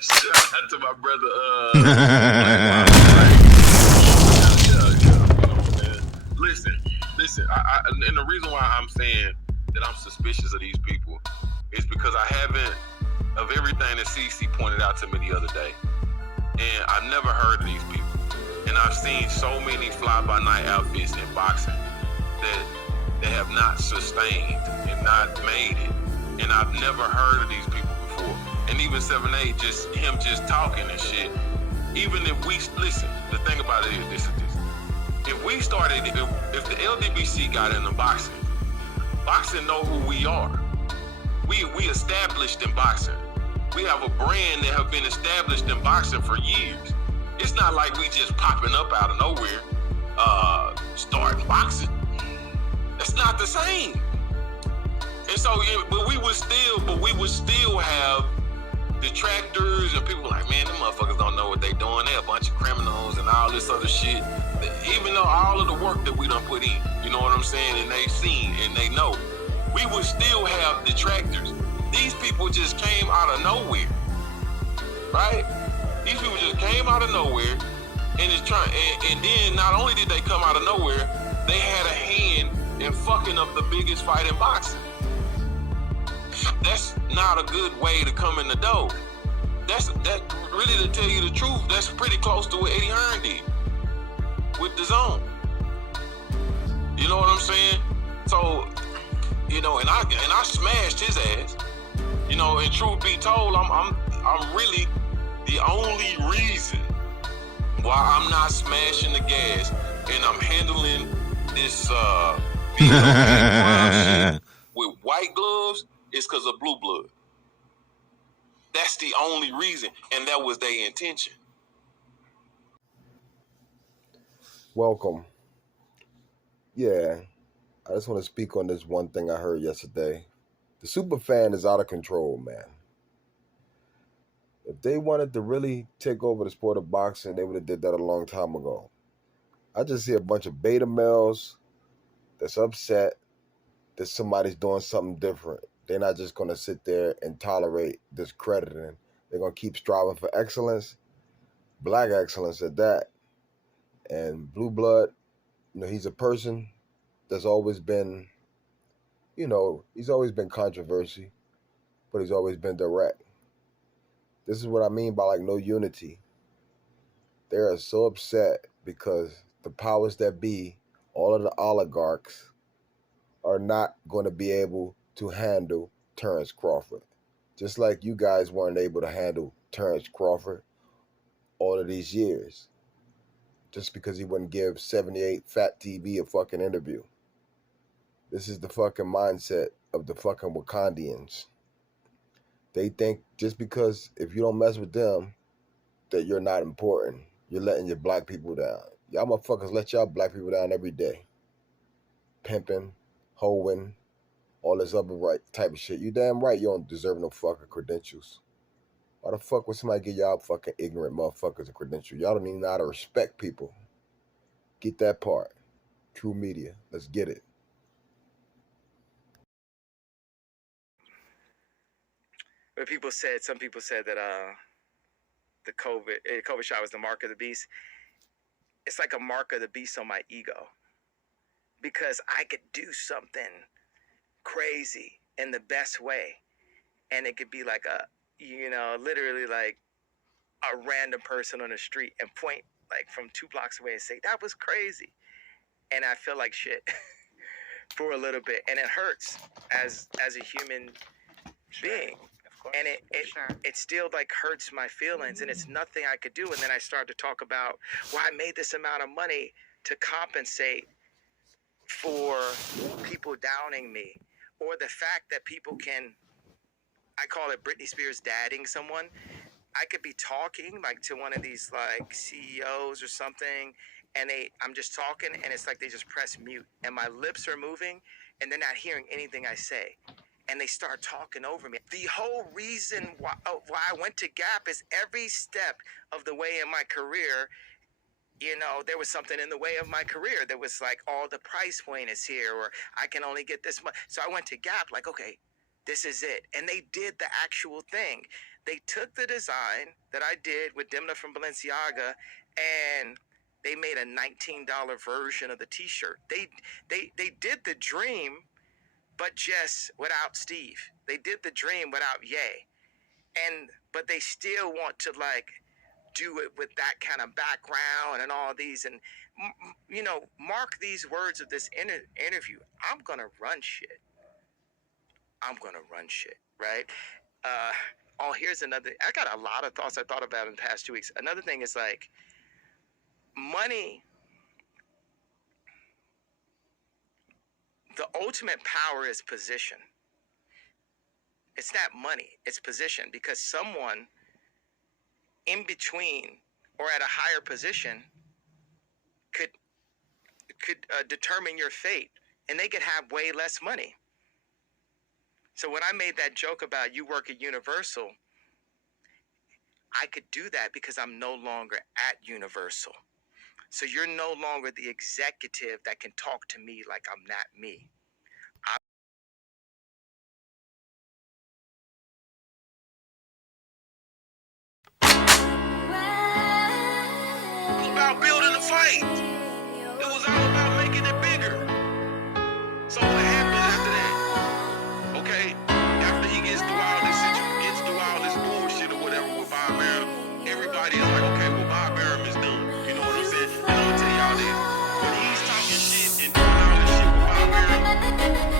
Shout out to my brother. Man. Listen. And the reason why I'm saying that I'm suspicious of these people is because I haven't, of everything that CC pointed out to me the other day, and I've never heard of these people. And I've seen so many fly-by-night outfits in boxing that they have not sustained and not made it. And I've never heard of these people before. And even 7A, just him just talking and shit. Even if we listen, the thing about it is this. If we started, if the LDBC got into boxing know who we are. We established in boxing. We have a brand that have been established in boxing for years. It's not like we just popping up out of nowhere, starting boxing. That's not the same. And so, but we would still have detractors and people like, man, them motherfuckers don't know what they doing. They're a bunch of criminals and all this other shit. Even though all of the work that we done put in, you know what I'm saying, and they've seen and they know, we would still have detractors. These people just came out of nowhere, right? These people just came out of nowhere and and then not only did they come out of nowhere, they had a hand in fucking up the biggest fight in boxing. That's not a good way to come in the door. That really, to tell you the truth, that's pretty close to what Eddie Hearn did with the Zone. You know what I'm saying? So, you know, and I smashed his ass. You know, and truth be told, I'm really the only reason why I'm not smashing the gas and I'm handling this shit with white gloves is because of blue blood. That's the only reason, and that was their intention. Welcome. Yeah, I just want to speak on this one thing I heard yesterday. The Superfan is out of control, man. If they wanted to really take over the sport of boxing, they would have did that a long time ago. I just see a bunch of beta males that's upset that somebody's doing something different. They're not just going to sit there and tolerate discrediting. They're going to keep striving for excellence, black excellence at that. And Blue Blood, you know, he's a person that's always been, you know, he's always been controversy, but he's always been direct. This is what I mean by like no unity. They are so upset because the powers that be, all of the oligarchs, are not going to be able to handle Terence Crawford. Just like you guys weren't able to handle Terence Crawford all of these years. Just because he wouldn't give 78 Fat TV a fucking interview. This is the fucking mindset of the fucking Wakandians. They think just because if you don't mess with them, that you're not important. You're letting your black people down. Y'all motherfuckers let y'all black people down every day. Pimping, hoeing, all this other right type of shit. You damn right you don't deserve no fucking credentials. Why the fuck would somebody give y'all fucking ignorant motherfuckers a credential? Y'all don't even know how to respect people. Get that part. True media. Let's get it. But some people said that the COVID shot was the mark of the beast. It's like a mark of the beast on my ego. Because I could do something crazy in the best way. And it could be like literally like a random person on the street and point like from 2 blocks away and say, that was crazy. And I feel like shit for a little bit. And it hurts as a human being. And it still like hurts my feelings, and it's nothing I could do. And then I start to talk about, well, I made this amount of money to compensate for people downing me, or the fact that people can, I call it Britney Spears dadding someone. I could be talking like to one of these like CEOs or something, and I'm just talking, and it's like they just press mute, and my lips are moving, and they're not hearing anything I say. And they start talking over me. The whole reason why I went to Gap is every step of the way in my career, you know, there was something in the way of my career. There was like, the price point is here, or I can only get this much. So I went to Gap like, okay, this is it. And they did the actual thing. They took the design that I did with Demna from Balenciaga, and they made a $19 version of the t-shirt. They did the dream, but just without Steve. They did the dream without Ye. But they still want to like do it with that kind of background and all these. And, you know, mark these words of this interview. I'm going to run shit. I'm going to run shit, right? Here's another. I got a lot of thoughts I thought about in the past 2 weeks. Another thing is like money. The ultimate power is position. It's not money, it's position, because someone in between or at a higher position could determine your fate, and they could have way less money. So when I made that joke about you work at Universal, I could do that because I'm no longer at Universal. So you're no longer the executive that can talk to me like I'm not me. It was about building a fight. It was all about making it bigger. So what happens after that? Okay, after he gets through all this bullshit or whatever with Bob Arum, everybody is like, okay, well, Bob Arum is done. You know what I'm saying? And I'm gonna tell y'all this. When he's talking shit and doing all this shit with Bob Arum,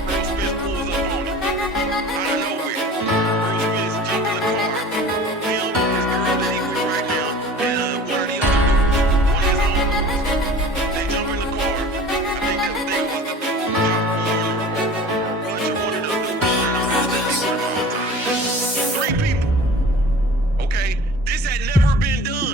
Earl Spence pulls up on him out of nowhere. Earl Spence jump in the car. Him, his girl that he with right now, and one of the other dudes, one of his uncles, they jump in the car. I think that they was the dude who got bunch of one of them dudes. Three people. Okay, this had never been done.